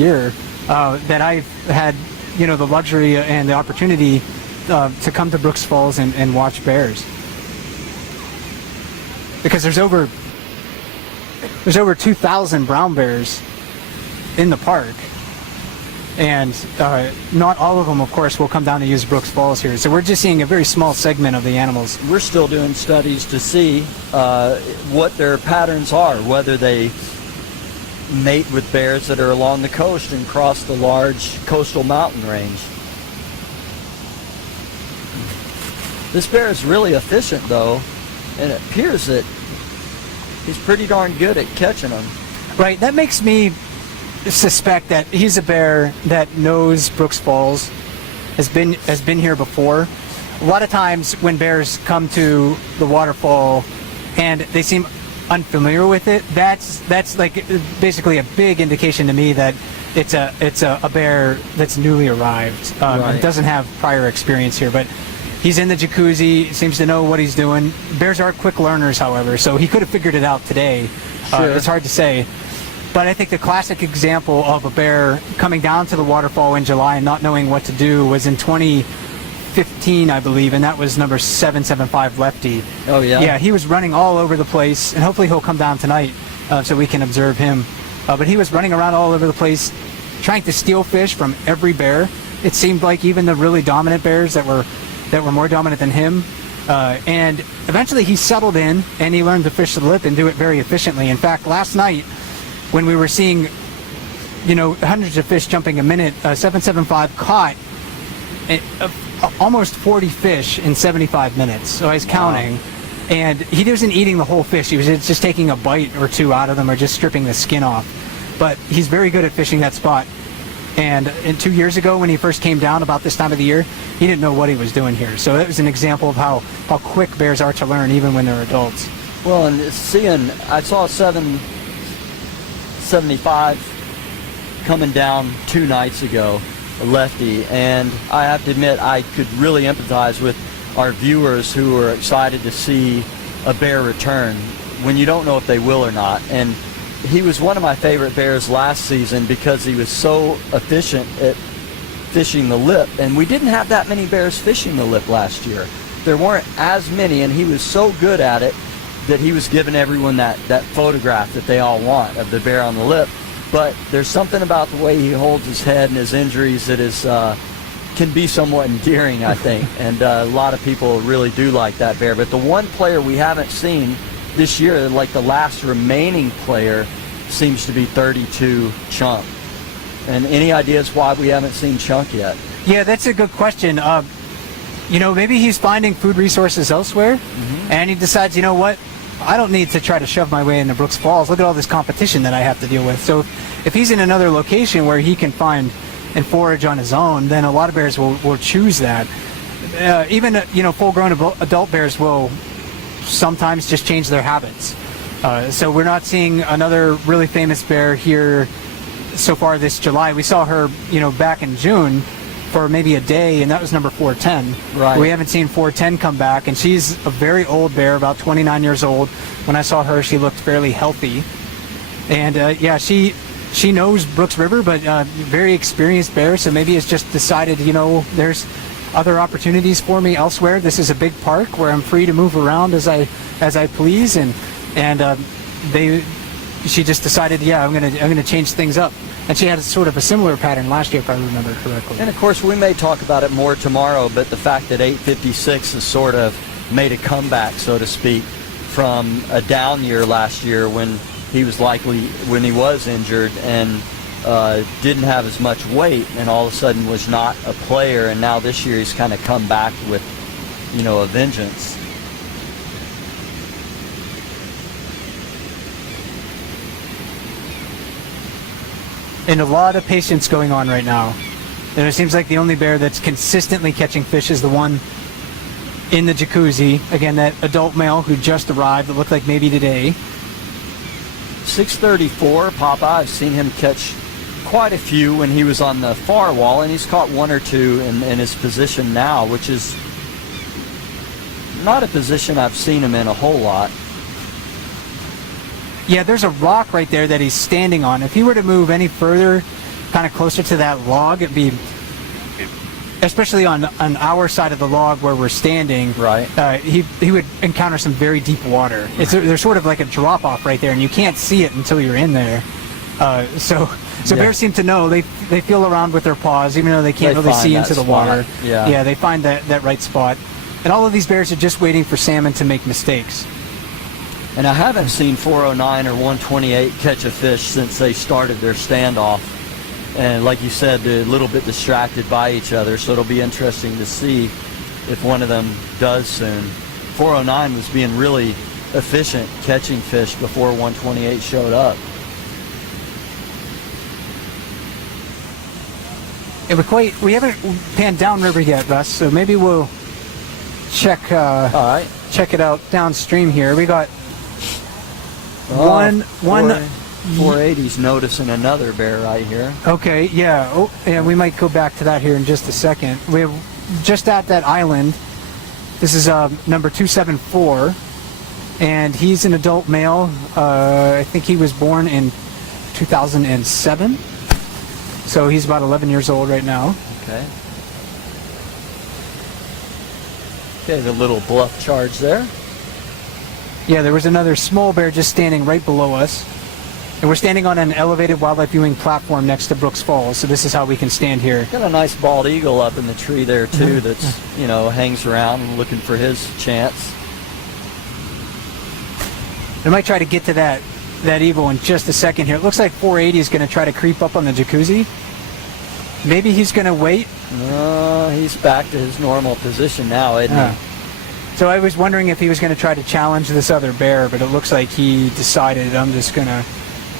year that I've had, the luxury and the opportunity to come to Brooks Falls and watch bears. Because there's over 2,000 brown bears in the park, and not all of them, of course, will come down to use Brooks Falls here. So we're just seeing a very small segment of the animals. We're still doing studies to see what their patterns are, whether they mate with bears that are along the coast and cross the large coastal mountain range. This bear is really efficient, though, and it appears that he's pretty darn good at catching them. Right, that makes me suspect that he's a bear that knows Brooks Falls, has been here before. A lot of times when bears come to the waterfall and they seem unfamiliar with it, that's like basically a big indication to me that it's a bear that's newly arrived. Right. It doesn't have prior experience here, but he's in the jacuzzi, seems to know what he's doing. Bears are quick learners, however, so he could have figured it out today. Sure. It's hard to say. But I think the classic example of a bear coming down to the waterfall in July and not knowing what to do was in 2015, I believe, and that was number 775 Lefty. Oh, yeah? Yeah, he was running all over the place, and hopefully he'll come down tonight so we can observe him. But he was running around all over the place, trying to steal fish from every bear. It seemed like even the really dominant bears that were more dominant than him. And eventually he settled in, and he learned to fish the lip and do it very efficiently. In fact, last night, when we were seeing, hundreds of fish jumping a minute, 775 caught almost 40 fish in 75 minutes. So I was counting. Wow. And he wasn't eating the whole fish. He was just taking a bite or two out of them or just stripping the skin off. But he's very good at fishing that spot. And 2 years ago, when he first came down about this time of the year, he didn't know what he was doing here. So it was an example of how quick bears are to learn, even when they're adults. Well, and I saw 775 coming down 2 nights ago, a Lefty, and I have to admit I could really empathize with our viewers who are excited to see a bear return when you don't know if they will or not. And he was one of my favorite bears last season because he was so efficient at fishing the lip, and we didn't have that many bears fishing the lip last year. There weren't as many, and he was so good at it that he was giving everyone that photograph that they all want of the bear on the lip. But there's something about the way he holds his head and his injuries that is can be somewhat endearing, I think, and a lot of people really do like that bear. But the one player we haven't seen this year, like the last remaining player, seems to be 32 Chunk. And any ideas why we haven't seen Chunk yet? Yeah, that's a good question. Maybe he's finding food resources elsewhere, and he decides, you know what, I don't need to try to shove my way into Brooks Falls. Look at all this competition that I have to deal with. So if he's in another location where he can find and forage on his own, then a lot of bears will choose that. Even full-grown adult bears will sometimes just change their habits. So we're not seeing another really famous bear here so far this July. We saw her, back in June for maybe a day, and that was number 410. Right. We haven't seen 410 come back, and she's a very old bear, about 29 years old. When I saw her, she looked fairly healthy. And she knows Brooks River, but very experienced bear, so maybe it's just decided, there's other opportunities for me elsewhere. This is a big park where I'm free to move around as I please, and she just decided, I'm gonna change things up. And she had sort of a similar pattern last year, if I remember correctly. And of course, we may talk about it more tomorrow, but the fact that 856 has sort of made a comeback, so to speak, from a down year last year when he was injured and didn't have as much weight, and all of a sudden was not a player, and now this year he's kind of come back with, a vengeance. And a lot of patience going on right now. And it seems like the only bear that's consistently catching fish is the one in the jacuzzi. Again, that adult male who just arrived, it looked like maybe today. 634, Papa, I've seen him catch quite a few when he was on the far wall, and he's caught 1 or 2 in his position now, which is not a position I've seen him in a whole lot. Yeah, there's a rock right there that he's standing on. If he were to move any further kind of closer to that log, it'd be, especially on our side of the log where we're standing, Right. He would encounter some very deep water. There's sort of like a drop off right there, and you can't see it until you're in there. So Yeah. bears seem to know. They feel around with their paws, even though they can't They really find see that into the spot. water. Yeah. They find that right spot. And all of these bears are just waiting for salmon to make mistakes. And I haven't seen 409 or 128 catch a fish since they started their standoff. And like you said, they're a little bit distracted by each other, so it'll be interesting to see if one of them does soon. 409 was being really efficient catching fish before 128 showed up. Yeah, we haven't panned downriver yet, Russ, so maybe we'll check All right. check it out downstream here. We got Oh, one 480's noticing another bear right here. Okay, yeah. Oh, yeah, we might go back to that here in just a second. We're just at that island. This is number 274, and he's an adult male. I think he was born in 2007, so he's about 11 years old right now. Okay. Okay, the little bluff charge there. Yeah, there was another small bear just standing right below us. And we're standing on an elevated wildlife viewing platform next to Brooks Falls, so this is how we can stand here. Got a nice bald eagle up in the tree there too that's, you know, hangs around and looking for his chance. I might try to get to that eagle in just a second here. It looks like 480 is going to try to creep up on the jacuzzi. Maybe he's going to wait. He's back to his normal position now, isn't he? So I was wondering if he was going to try to challenge this other bear, but it looks like he decided I'm just going to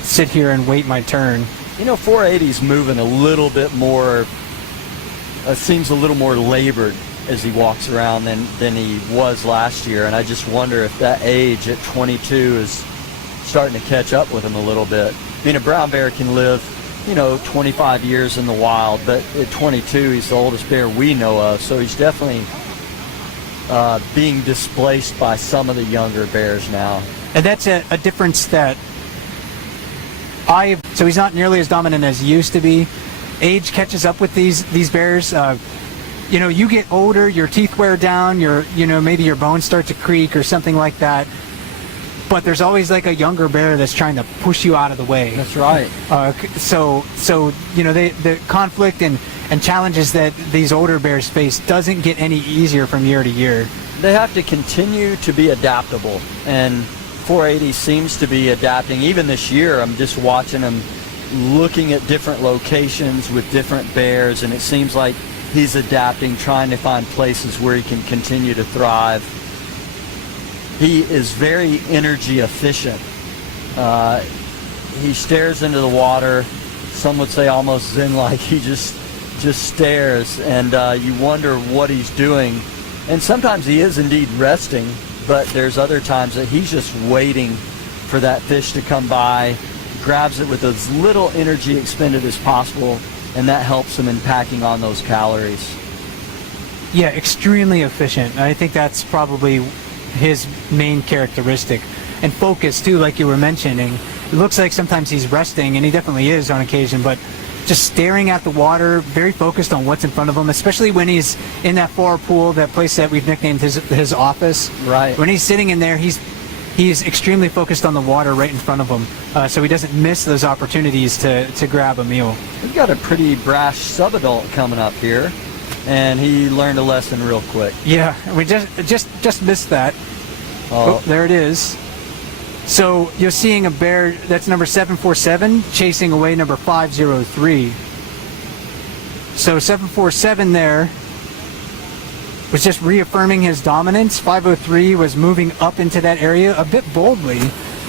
sit here and wait my turn. You know, 480's moving a little bit more, seems a little more labored as he walks around than he was last year, and I just wonder if that age at 22 is starting to catch up with him a little bit. I mean, a brown bear can live, you know, 25 years in the wild, but at 22 he's the oldest bear we know of, so he's definitely being displaced by some of the younger bears now. And that's a difference that so he's not nearly as dominant as he used to be. Age catches up with these bears. You know, you get older, your teeth wear down, maybe your bones start to creak or something like that. But there's always like a younger bear that's trying to push you out of the way. That's right. So you know, the conflict and challenges that these older bears face doesn't get any easier from year to year. They have to continue to be adaptable, and 480 seems to be adapting. Even this year, I'm just watching him looking at different locations with different bears, and it seems like he's adapting, trying to find places where he can continue to thrive. He is very energy efficient. He stares into the water. Some would say almost zen-like. He just stares, and you wonder what he's doing. And sometimes he is indeed resting, but there's other times that he's just waiting for that fish to come by, grabs it with as little energy expended as possible, and that helps him in packing on those calories. Yeah, extremely efficient. I think that's probably his main characteristic. And focus too, like you were mentioning. It looks like sometimes he's resting, and he definitely is on occasion, but just staring at the water, very focused on what's in front of him, especially when he's in that far pool, that place that we've nicknamed his office. Right. When he's sitting in there, he's extremely focused on the water right in front of him, so he doesn't miss those opportunities to grab a meal. We've got a pretty brash subadult coming up here, and he learned a lesson real quick. Yeah, we just missed that. Oh, there it is. So you're seeing a bear that's number 747 chasing away number 503. So 747 there was just reaffirming his dominance. 503 was moving up into that area a bit boldly.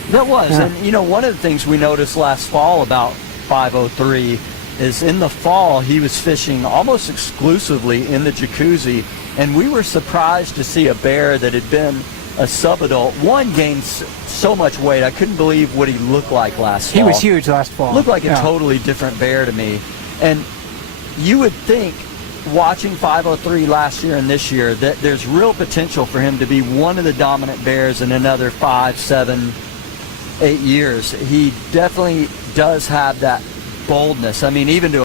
That was, Yeah. and you know, one of the things we noticed last fall about 503 is in the fall he was fishing almost exclusively in the jacuzzi, and we were surprised to see a bear that had been a subadult, gained so much weight. I couldn't believe what he looked like last fall. He was huge last fall. Looked like a Yeah. totally different bear to me. And you would think, watching 503 last year and this year, that there's real potential for him to be one of the dominant bears in another 5, 7, 8 years. He definitely does have that boldness. I mean, even to